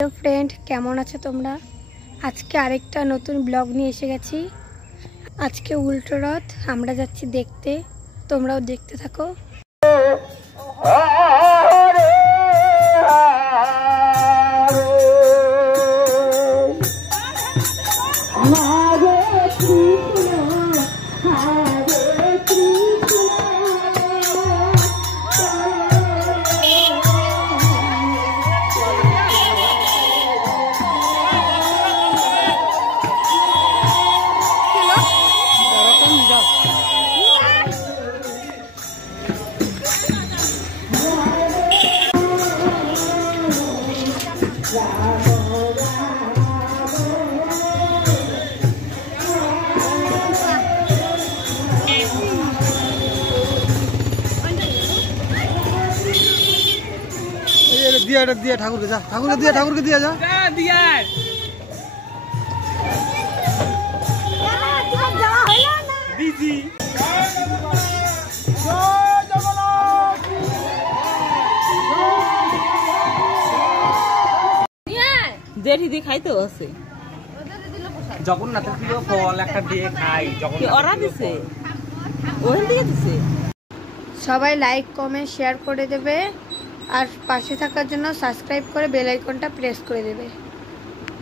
Hello friend, কেমন আছো তোমরা? আজকে আরেকটা নতুন ব্লগ নিয়ে এসে গেছি। আজকে উল্টো রথ আমরা যাচ্ছি দেখতে, তোমরাও দেখতে থাকো। दिया ठाकुर के जा, ठाकुर के दिया जा दिया दीदी জেঠি দিয়ে খাইতে আছে জগন্নাথের প্রিয় ফল একটা দিয়ে খাই। ওরা দিছে, ওখান থেকে দিছে। সবাই লাইক কমেন্ট শেয়ার করে দেবে আর পাশে থাকার জন্য সাবস্ক্রাইব করে বেল আইকনটা প্রেস করে দেবে।